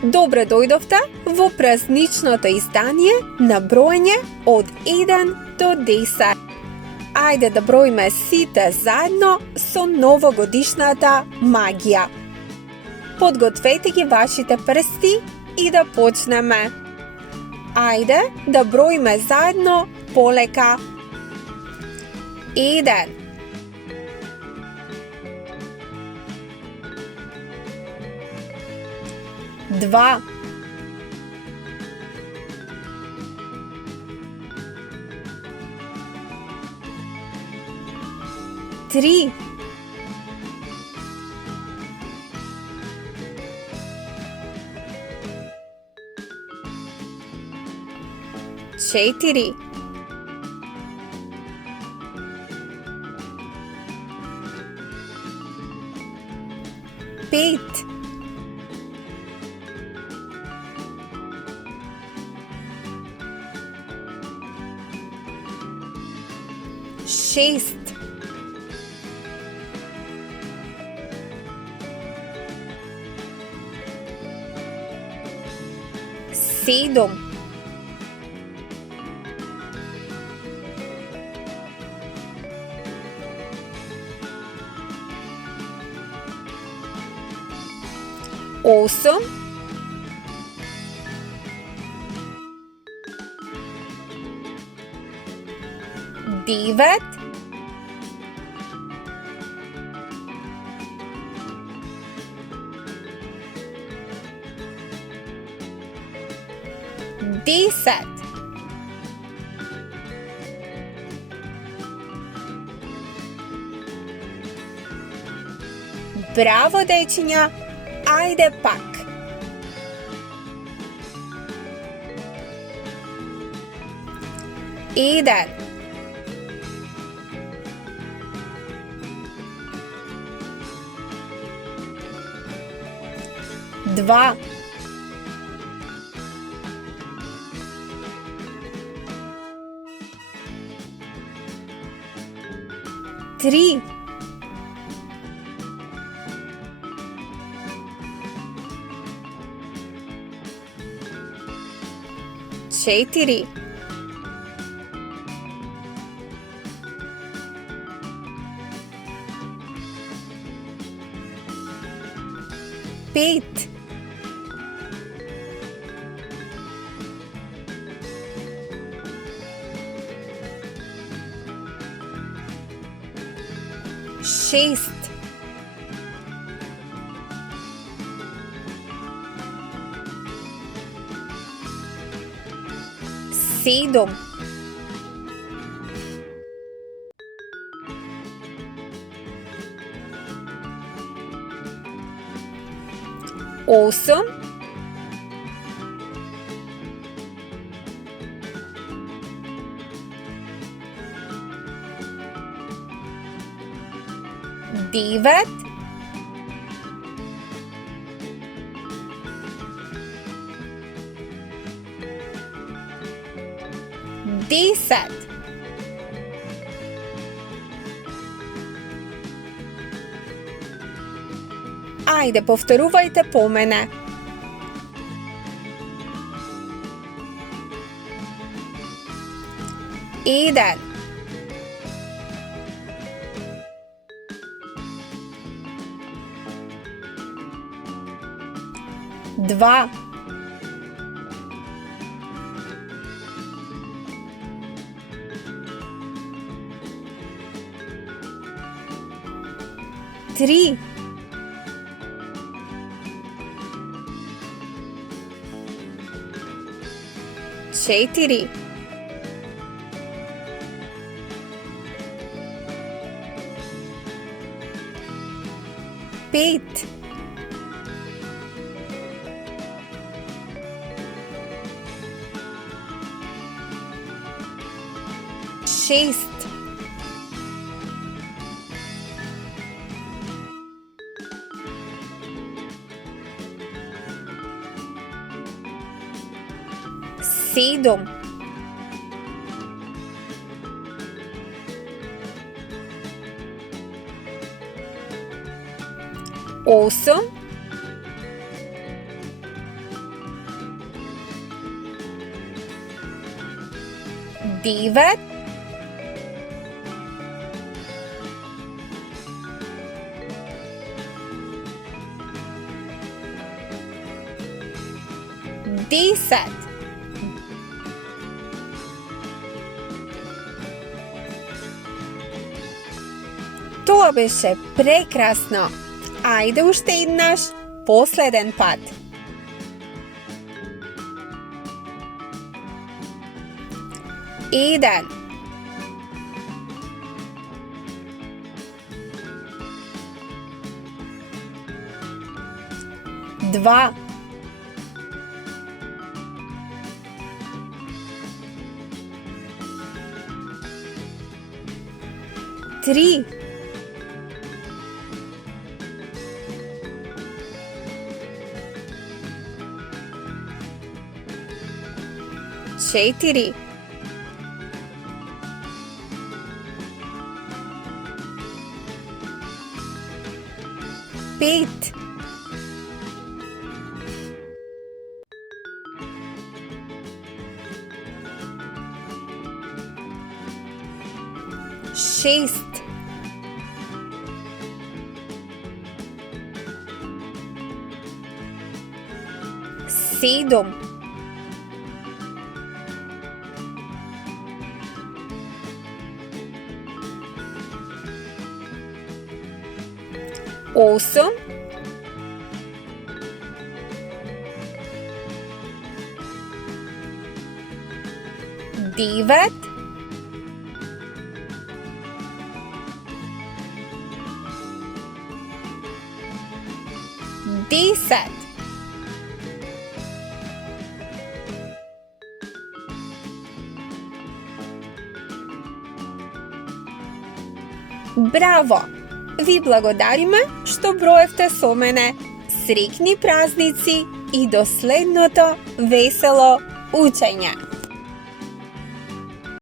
Добре дојдовте во празничното издание на броење од 1 до 10. Ајде да броиме сите заедно со новогодишната магија. Подгответе ги вашите прсти и да почнеме. Ајде да броиме заедно полека. 1 2 3 4 5 6 7 8 9 10 Браво, дечиња! Ајде пак! 1 2 3 4 5 6 7 8 9 10 Ајде, повторувајте по мене. 1 2 3 4 5 6 7 8 9, 10. To беше прекрасно. Ајде уште еднаш, последен пат. 1, 2, 3, 4, 5, 6, 7, 8, 9, 10. Браво! Ви благодариме што броевте со мене. Среќни празници и до следното весело учење!